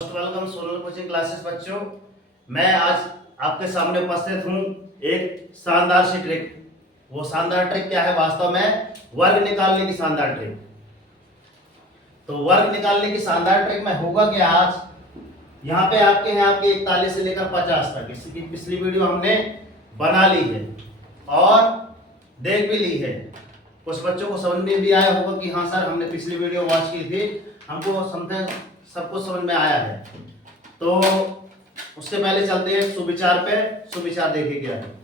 Welcome Sonal coaching classes बच्चों। मैं आज आपके सामने उपस्थित हूँ एक शानदार सी ट्रिक। वो शानदार ट्रिक क्या है? वास्तव में वर्ग निकालने की शानदार ट्रिक। तो वर्ग निकालने की शानदार ट्रिक में होगा कि आज यहाँ पे आपके हैं आपके 41 से लेकर 50 तक इसकी पिछली वीडियो हमने बना ली है और देख भी ली है। कुछ बच्चों को समझ में भी आया होगा कि हाँ सर हमने पिछली वीडियो वॉच की थी, हमको समझ सबको समझ में आया है। तो उससे पहले चलते हैं सुविचार पे। सुविचार देखिए क्या है।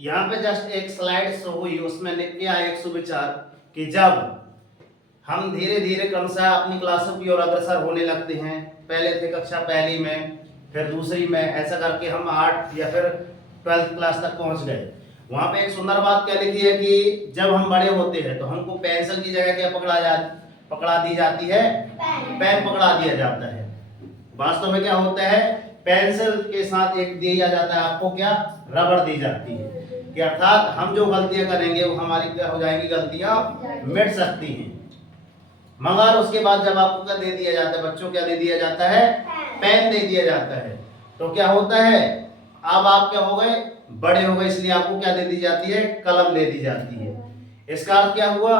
यहाँ पे जस्ट एक स्लाइड शो हुई, उसमें लिख के आया एक सुविचार कि जब हम धीरे धीरे क्रमशः अपनी क्लासों की ओर अग्रसर होने लगते हैं, पहले थे कक्षा पहली में, फिर दूसरी में, ऐसा करके हम 8 या फिर 12th क्लास तक पहुंच गए। वहां पे एक सुंदर बात क्या लिखी है कि जब हम बड़े होते हैं तो हमको पेंसिल की जगह क्या पकड़ा दी जाती है? पेन पकड़ा दिया जाता है। वास्तव में क्या होता है? पेंसिल के साथ एक दिया जाता है आपको क्या? रबड़ दी जाती है कि अर्थात हम जो गलतियां करेंगे वो हमारी क्या हो जाएंगी? गलतियां मिट सकती हैं। मगर उसके बाद जब आपको क्या दे दिया जाता है बच्चों? क्या दे दिया जाता है? पेन दे दिया जाता है। तो क्या होता है? अब आप क्या हो गए? बड़े हो गए, इसलिए आपको क्या दे दी जाती है? कलम दे दी जाती है। इसका अर्थ क्या हुआ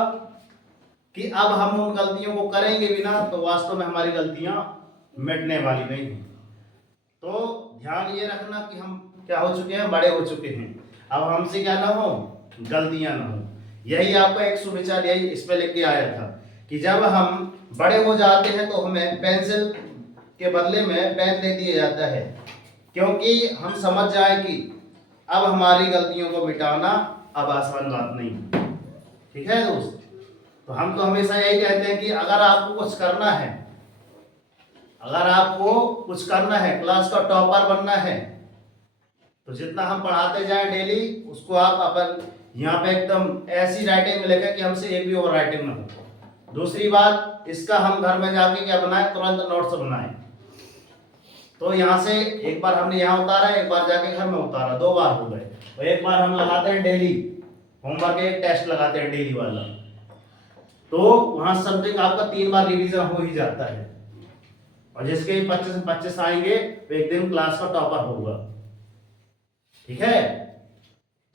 कि अब हम उन गलतियों को करेंगे भी ना तो वास्तव में हमारी गलतियां मिटने वाली नहीं है। तो ध्यान ये रखना कि हम क्या हो चुके हैं? बड़े हो चुके हैं। अब हमसे क्या ना हो? गलतियां ना हो। यही आपका एक सुविचार यही इस पे लेके आया था कि जब हम बड़े हो जाते हैं तो हमें पेंसिल के बदले में पेन दे दिया जाता है, क्योंकि हम समझ जाए कि अब हमारी गलतियों को मिटाना अब आसान बात नहीं। ठीक है दोस्त? तो हम तो हमेशा यही कहते हैं कि अगर आपको कुछ करना है, अगर आपको कुछ करना है, क्लास का टॉपर बनना है, तो जितना हम पढ़ाते जाएं डेली उसको आप अपन यहाँ पे एकदम ऐसी राइटिंग में लिखें कि हमसे एक भी ओवर राइटिंग ना हो। दूसरी बात, इसका हम घर में जाके क्या बनाए? तुरंत नोट्स बनाए। तो यहाँ से एक बार हमने यहाँ उतारा, एक बार जाके घर में उतारा, 2 बार हो गए। तो एक बार हम लगाते हैं डेली होमवर्क, एक टेस्ट लगाते हैं डेली वाला, तो वहां समथिंग आपका 3 बार रिवीजन हो ही जाता है। और जिसके 25 आएंगे तो एक दिन क्लास का टॉपर होगा। ठीक है?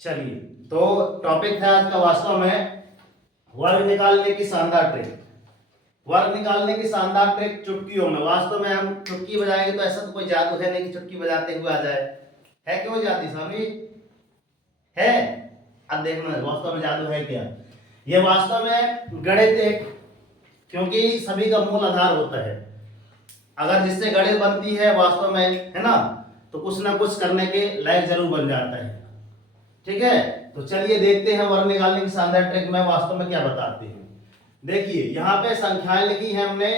चलिए, तो टॉपिक है आज का वास्तव में वर्ग निकालने की शानदार ट्रिक। वर्ग निकालने की शानदार ट्रिक चुटकियों में। वास्तव में हम चुटकी बजाएंगे तो ऐसा तो कोई जादू है नहीं कि चुटकी बजाते हुए आ जाए। है क्यों जाती स्वामी? है? अब देखना वास्तव में जादू है क्या। ये वास्तव में गणित एक, क्योंकि सभी का मूल आधार होता है। अगर जिससे गणित बनती है वास्तव में, है ना, तो कुछ ना कुछ करने के लायक जरूर बन जाता है। ठीक है? तो चलिए देखते हैं वर्ग निकालने की शानदार ट्रिक में वास्तव में क्या बताते हैं। देखिए यहाँ पे संख्याएं लिखी है हमने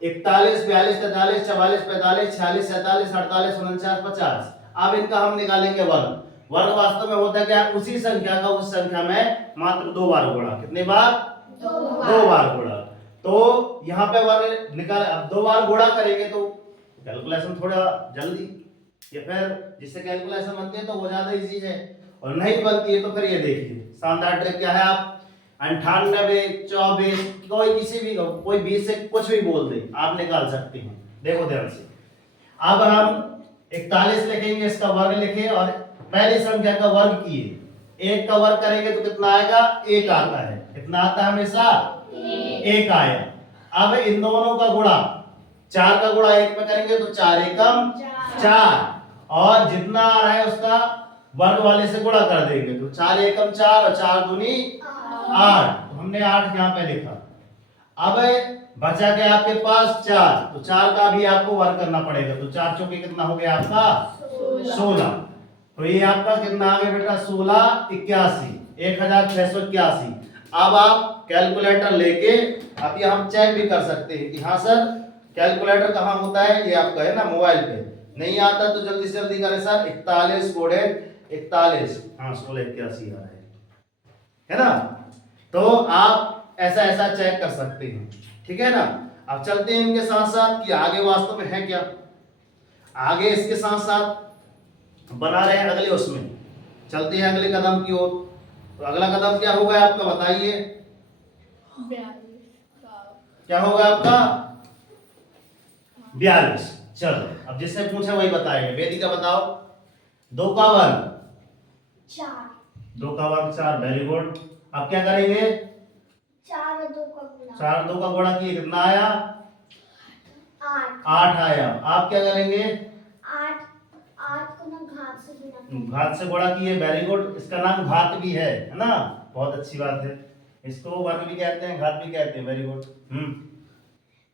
41, 42, 43, 44, 45, 46, 47, 48, 49, 50। अब इनका हम निकालेंगे वर्ग। वर्ग वास्तव में होता है क्या? उसी संख्या का उस संख्या में मात्र 2 बार गुणा। कितने बार? 2 बार गुणा। तो यहाँ पे वर्ग निकाल, अब 2 बार गुणा करेंगे तो कैलकुलेशन थोड़ा जल्दी, या फिर जिससे कैलकुलेशन बनती है तो वो ज्यादा इजी है, और नहीं बनती है तो फिर ये देखिए शानदार ट्रिक क्या है। आप 98, 24, कोई किसी भी कोई 20 से कुछ भी बोल दे, आप निकाल सकते हैं। देखो ध्यान से, अब हम 41 लिखेंगे, इसका वर्ग लिखे और पहली संख्या का वर्ग किए, 1 का वर्ग करेंगे तो कितना आएगा? 1 आता है। कितना आता है? हमेशा 1 आया। अब इन दोनों का गुणा, 4 का गुणा 1 पे करेंगे तो 4 एकम 4, और जितना आ रहा है उसका वर्ग वाले से गुणा कर देंगे तो 4 एकम 4 और 4 दूनी 8। तो हमने 8 यहाँ पे लिखा। अब बचा के आपके पास 4, तो 4 का भी आपको वर्ग करना पड़ेगा। तो 4 चौके कितना हो गया आपका? 16। तो ये आपका कितना आ गया बेटा? 16 81, 1681। अब आप कैलकुलेटर लेके अब ये हम चेक भी कर सकते हैं कि हाँ सर कैलकुलेटर कहाँ होता है? ये आपका है ना मोबाइल पे। नहीं आता तो जल्दी से जल्दी करें सर। 41 कोड़े 41, हाँ 1681 आ रहा है ना? तो आप ऐसा ऐसा चेक कर सकते हैं। ठीक है ना? अब चलते हैं इनके साथ साथ कि आगे वास्तव में है क्या। आगे इसके साथ साथ बना रहे हैं अगले उसमें चलते हैं अगले कदम की ओर। तो अगला कदम क्या होगा आपका, बताइए 42 क्या होगा आपका, 42। चलो अब जिससे पूछा वही बताएंगे। वेदिका बताओ, 2 का वर्ग 4 2 का वर्ग 4, वेरी गुड। अब क्या करेंगे, 4 और 2 का गुणा 4 2 का गुणा किए कितना आया, 8 8 आया। आप क्या करेंगे, 8 8 को ना घात से गुणा घात से गुणा किए, वेरी गुड। इसका नाम घात भी है ना, बहुत अच्छी बात है। इसको वर्ग भी कहते हैं, घात भी कहते हैं, वेरी गुड।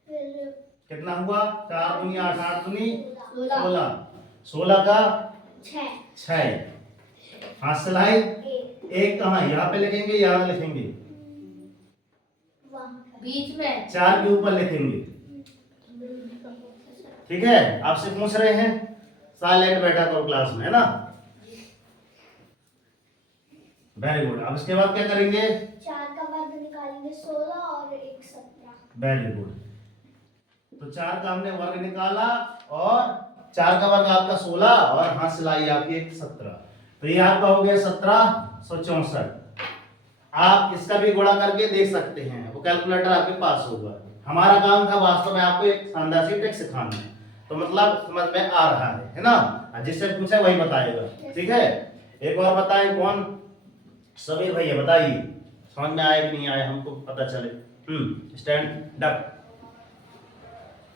फिर कितना हुआ, 4 दूनी 8, 8 दूनी 16 16, 16 का 6 6। हाँ सिलाई 1 एक कहाँ, यहाँ पे लिखेंगे, यहाँ लिखेंगे, बीच में 4 के ऊपर लिखेंगे, ठीक है। आपसे पूछ रहे हैं, साइलेंट बैठा करो क्लास में, है ना, वेरी गुड। अब इसके बाद क्या करेंगे, 4 का वर्ग निकालेंगे 16 और 1 17 वेरी गुड। तो 4 का हमने वर्ग निकाला और 4 का वर्ग आपका 16 और हाँ सिलाई आपकी 17। तो ये आपका हो गया 1764। आप इसका भी गुणा करके देख सकते हैं, वो कैलकुलेटर आपके पास होगा। हमारा काम था वास्तव में आपको एक शानदार सी ट्रिक सिखाना है, तो मतलब समझ में आ रहा है ना। जिससे पूछे वही बताएगा, ठीक है। एक और बताएं, कौन, समीर भैया बताइए, समझ में आया कि नहीं आया, हमको पता चले। स्टैंड अप,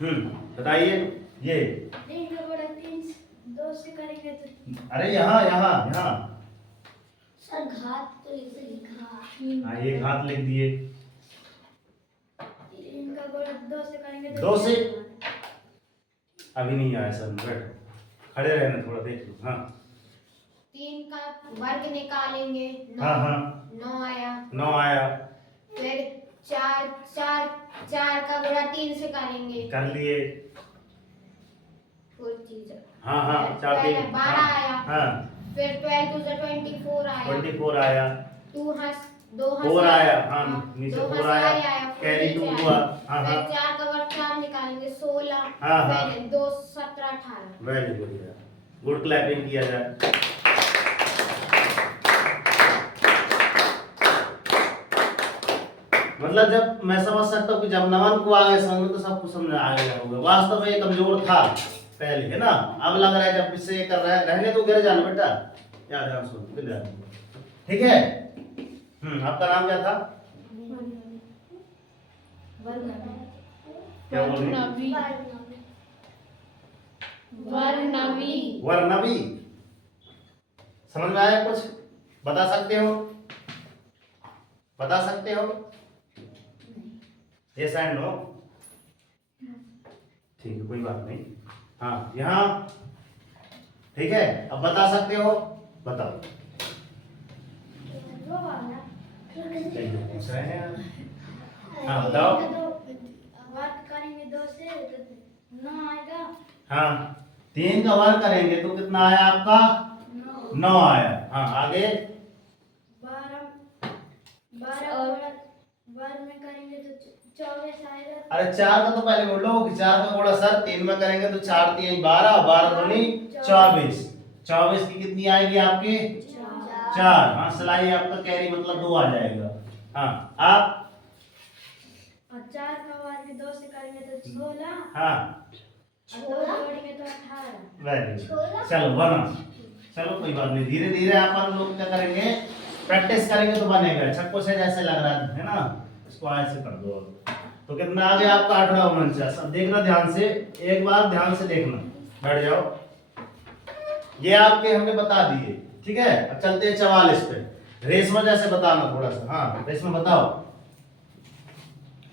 बताइए ये। 3 का गुणा 3 2 से करेंगे तो अरे यहाँ यहाँ यहाँ, सर घात तो लिखा हाँ ये घात लिख दिए। 3 का गुणा 2 से करेंगे तो 2 से अभी नहीं आया सर, बैठ खड़े रहना थोड़ा, देख लो। हाँ 3 का वर्ग निकालेंगे, 9 हाँ हाँ 9 आया। 9 आया, फिर 4 का गुणा 3 से करेंगे, कर लिए। कोई चीज। हाँ हाँ 4 पहले 3 12 आया। हाँ फिर 12 2 से 24 आया। 24 आया, 2 हंस 2 4 आया, हाँ नीचे 2 4 आया, कैरी 2 हुआ। हाँ फिर हाँ 4 का वर्ग 4 निकालेंगे 16। हाँ, हाँ। फिर 2 17 18। वेरी गुड, गुड क्लैपिंग किया जाए। मतलब जब मैं समझ सकता हूँ कि जब नमन को आगे समझ में तो सब कुछ समझ आ गया होगा। वास्तव में ये कमजोर था पहले, है ना, अब लग रहा है जब इससे ये कर रहा है, रहने तो गिर जाना बेटा, याद ध्यान सुन, गिर जाना, ठीक है। आपका नाम क्या था, क्या बोल रहे हैं? वर्णवी। समझ में आया कुछ, बता सकते हो, बता सकते हो, यस एंड नो, ठीक है कोई बात नहीं। हाँ यहाँ ठीक है, अब बता सकते हो, बताओ। चलिए पूछ रहे हैं यार। हाँ बताओ। वर्ग करेंगे 2 से तो 9 आएगा। हाँ 3 का वर्ग करेंगे तो कितना आया आपका, 9 आया। हाँ आगे 12 वर्ग में करेंगे तो 24 आएगा। अरे 4 का तो पहले बोलो कि 4 का गुणा सर 3 में करेंगे तो 4 3 12, 12 दूनी 24, 24 की कितनी आएगी आपकी, 4। हाँ सिलाई आपका कैरी मतलब 2 आ जाएगा। हाँ आप, और 4 का वर्ग 2 से करेंगे तो 16। हाँ और 2 जोड़ेंगे तो 18। वेरी गुड, चलो बना, चलो कोई बात नहीं, धीरे धीरे अपन लोग क्या करेंगे, प्रैक्टिस करेंगे तो बनेगा। छक्को से जैसे लग रहा है ना, इसको ऐसे कर दो। तो कितना आ गया आपका 18 49। अब देखना ध्यान से, एक बार ध्यान से देखना, बैठ जाओ। ये आपके हमने बता दिए, ठीक है। अब चलते हैं 44 पे, रेस में जैसे बताना थोड़ा सा। हाँ रेस में बताओ,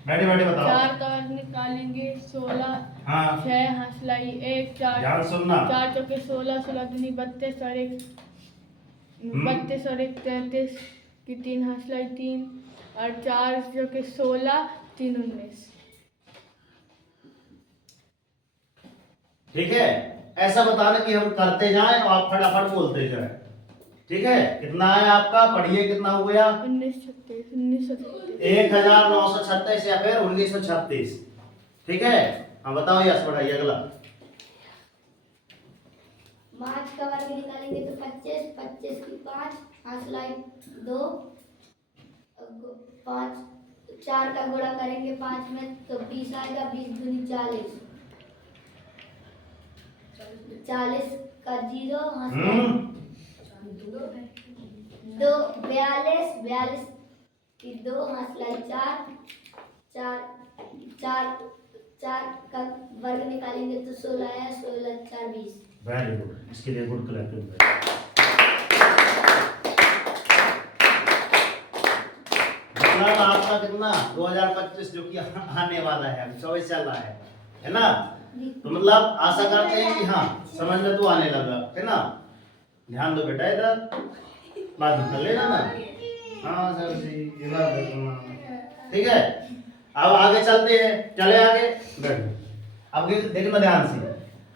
बैठे बैठे बताओ। 4 का वर्ग निकालेंगे 16। हाँ 6 हंसलाई 1 4 ध्यान सुनना। 4 चौके 16 16 दूनी 32 और 1 32 और 1 33 की 3 हंसलाई 3 और 4 चौके 16 3 19। ठीक है, ऐसा बताना कि हम करते जाएं और आप फटाफट बोलते जाएं, ठीक है। कितना है आपका, पढ़िए कितना हो गया, 1936 या फिर 1936, ठीक है। हाँ बताओ यस, बढ़ाइए अगला। 5 का वर्ग निकालेंगे तो 25, 25 की 5 हासिलाई 2 5 4 का गुणा करेंगे 5 में तो 20 आएगा 20 दूनी 40 40 का 0 हासिलाई 2 42 की 2 हासिलाई 4 का वर्ग निकालेंगे तो 16 आया 16 4 20। वेरी गुड, इसके लिए गुड कलेक्टिव। मतलब आपका कितना 2025 जो कि आने वाला है, 24 चल रहा है ना? तो मतलब आशा करते हैं कि हाँ समझ में तो आने लगा है ना। ध्यान दो बेटा, इधर बात कर लेना ना। हाँ सर जी, इधर देखो, ठीक है। अब आगे चलते हैं, चले आगे बैठो। अब देखना ध्यान से,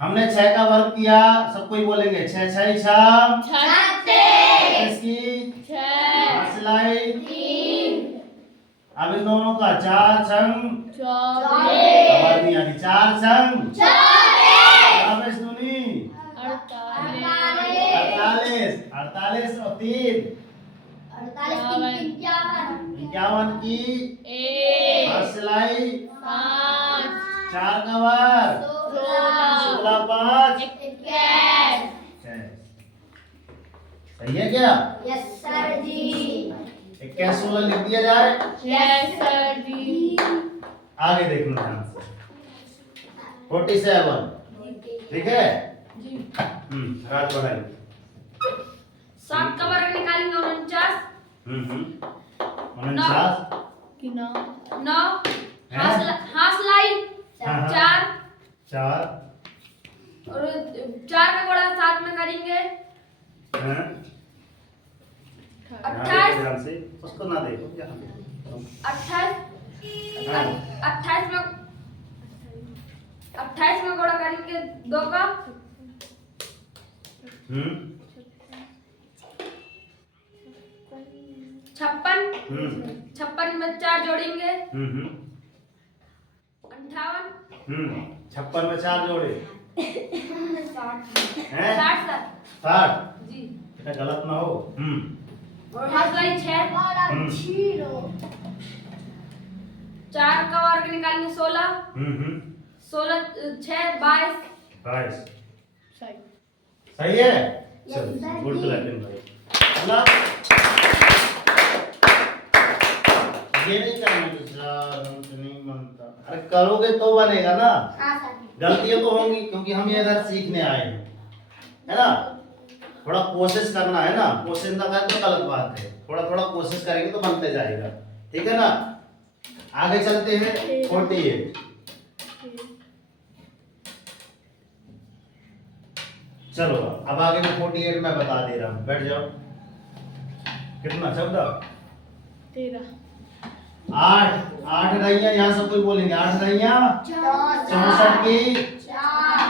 हमने 6 का वर्ग किया, सब कोई बोलेंगे 6 6 36 इसकी 6 हासिलाई 3 अब इन दोनों का 4 छंग 24 आवाज नहीं आ रही, 4 छंग 24 दूनी 48 48 और 3 51 की 1 हासिलाई 5 4 का वर्ग 16 5 21 सही है क्या? यस सर जी। 21 16 लिख दिया जाए। यस सर जी। आगे देखना ध्यान से, 47 ठीक है जी। रात बढ़ाई 7 का वर्ग निकालेंगे 49 49 कि 9 9 हासिलाई हाँ। 4 4 और 4 का गुणा 7 में करेंगे 28 ध्यान से, उसको ना देखो, यहाँ देखो। 28 में गुणा करेंगे 2 का 56 में 4 जोड़ेंगे 58 56 में 4 जोड़े 60 60 जी बेटा गलत ना हो। और हासिलाई 6 4 का वर्ग निकालेंगे 16 16 6 22 22 सही सही है। Yes, चलो sir गुड जी। कलेक्टिंग भाई। मतलब ये नहीं करना सर, हमसे नहीं बनता। अरे करोगे तो बनेगा ना। हाँ सर जी। गलतियां तो होंगी क्योंकि हम ये इधर सीखने आए हैं, है ना। थोड़ा कोशिश करना है ना, कोशिश ना करें तो गलत बात है। थोड़ा थोड़ा कोशिश करेंगे तो बनते जाएगा, ठीक है ना। आगे चलते हैं 48। चलो अब आगे में 48 मैं बता दे रहा हूँ, बैठ जाओ। कितना 14 13 8 रहिया, यहाँ सब कोई बोलेंगे 8 रहिया 64 की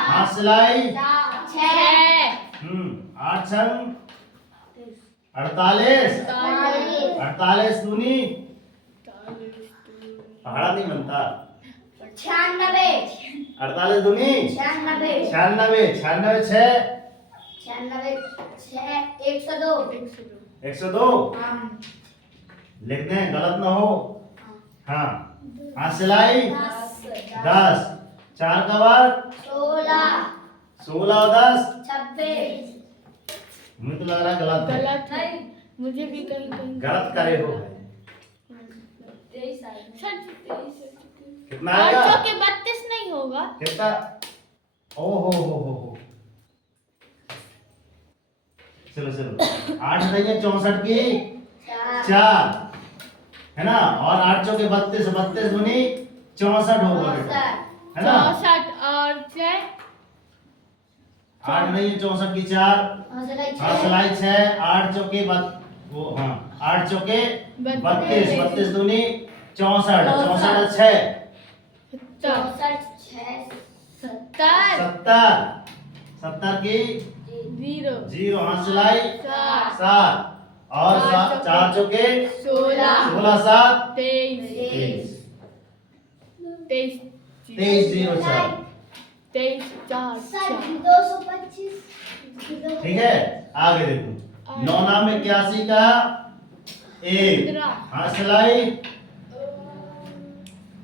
हासिलाई 8 छंग 48 48 दूनी पहाड़ा नहीं बनता। 48 दूनी 96 6 102 लिख दें, गलत ना हो। हाँ हासिलाई 10 4 का वर्ग 16 और 10 मुझे तो लग रहा है गलत है। गलत है, मुझे भी कहीं कहीं गलत करे हो। 23 कितना आएगा? 32 नहीं होगा। कितना? ओ हो। चलो 8 रहिए 64 की 4 है ना, और 8 चौके 32 32 दूनी 64 होगा बेटा, है ना। 64 और 6 8 नहीं 64 की 4 हासिलाई 6 8 चौके वो हाँ 8 चौके 32 32 दूनी 64 64 6 70 की 0 हासिलाई 7 और 4 चौके 16 7 23 0 4 23 4 225। ठीक है। आगे देखो 9 नाम 81 का 1। हाँ सिलाई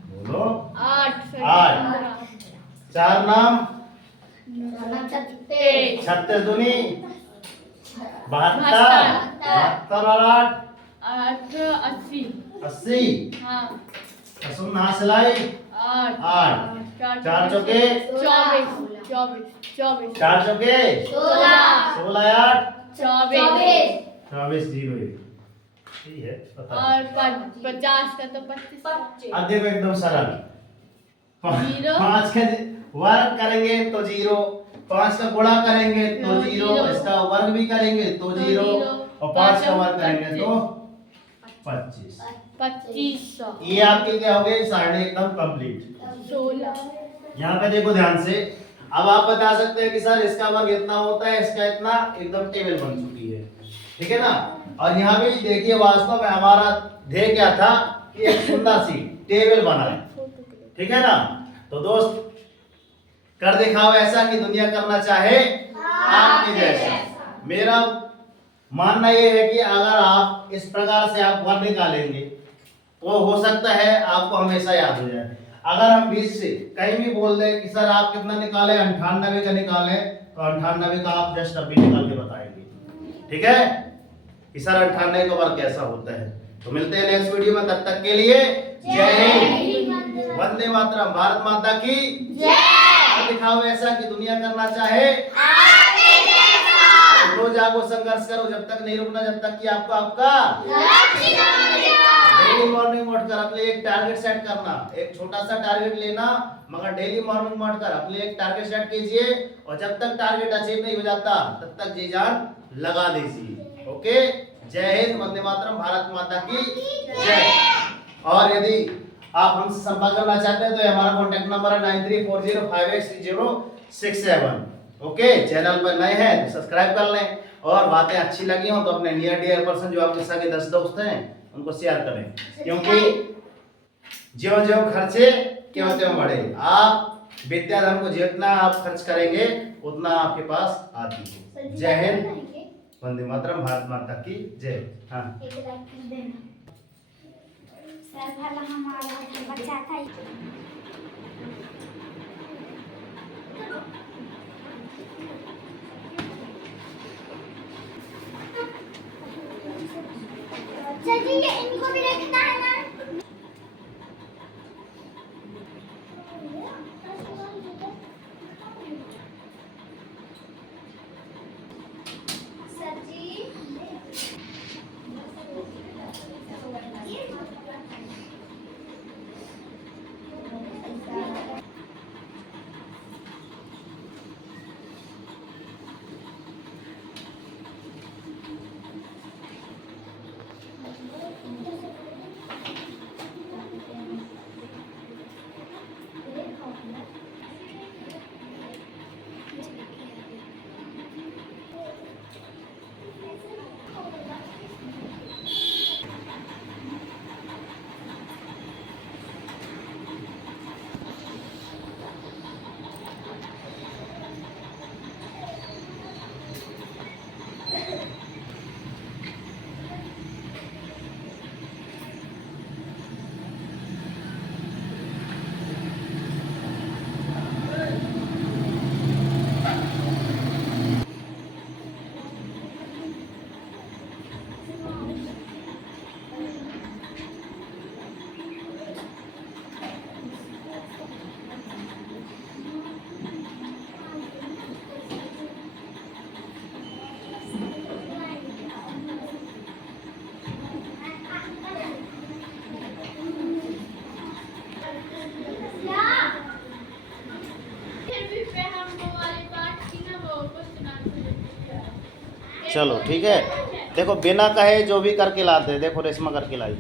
बोलो। 8 4 नाम 36 36 दूनी 72 72 और 8 80 80। हाँ सुन हाँ सिलाई 8 4 चौके 24 4 चौके 16 16 8 24 24 0 ठीक है पता। और 50 का तो 25। अब देखो एकदम सरल। जीरो। 5 का वर्ग करेंगे तो 0, 5 का गुणा करेंगे तो 0, इसका वर्ग भी करेंगे तो 0 और 5 का वर्ग करेंगे तो 25। 2500 ये आपके क्या हो गए सारणी एकदम कंप्लीट। 16 यहाँ पे देखो ध्यान से। अब आप बता सकते हैं कि सर इसका वर्ग इतना होता है, इसका इतना, एकदम टेबल बन चुकी है, ठीक है ना। और यहाँ भी देखिए वास्तव में हमारा ध्येय क्या था कि एक सुंदर सी टेबल बनाए, ठीक है ना। तो दोस्त कर दिखाओ ऐसा कि दुनिया करना चाहे आपके जैसा। मेरा मानना ये है कि अगर आप इस प्रकार से आप वर्ग निकालेंगे तो हो सकता है आपको हमेशा याद हो जाए। अगर हम बीच से कहीं भी बोल दें कि सर आप कितना निकाले 98 का निकाले, तो 98 का आप जस्ट अभी निकाल के बताएंगे, ठीक है कि सर 98 का वर्ग कैसा होता है। तो मिलते हैं नेक्स्ट वीडियो में, तब तक के लिए जय हिंद, वंदे मातरम, भारत माता की जय। दिखाओ ऐसा कि दुनिया करना चाहे रोज जागो संघर्ष करो, जब तक नहीं रुकना, जब तक कि आपको आपका डेली मॉर्निंग मोड कर अपने एक टारगेट सेट करना। एक छोटा सा टारगेट लेना, मगर डेली मॉर्निंग मोड कर अपने एक टारगेट सेट कीजिए, और जब तक टारगेट अचीव नहीं हो जाता तब तक जी जान लगा दीजिए। ओके, जय हिंद, वंदे मातरम, भारत माता की जय। और यदि आप हमसे संपर्क करना चाहते हैं तो हमारा कॉन्टैक्ट नंबर है 9340583067। ओके, चैनल पर नए हैं तो सब्सक्राइब कर लें, और बातें अच्छी लगी हो तो अपने नियर डियर पर्सन जो आपके सगे 10 दोस्त हैं उनको शेयर करें, क्योंकि ज्यों ज्यों खर्चे क्यों त्यों बढ़े। आप विद्या धन को जितना आप खर्च करेंगे उतना आपके पास आती है। जय हिंद, वंदे मातरम, भारत माता की जय। हाँ सर भला हमारा बच्चा था चलिए इनको भी रखना है ना। सर जी चलो ठीक है। देखो बिना कहे जो भी करके लाते हैं, देखो रेशमा करके लाई।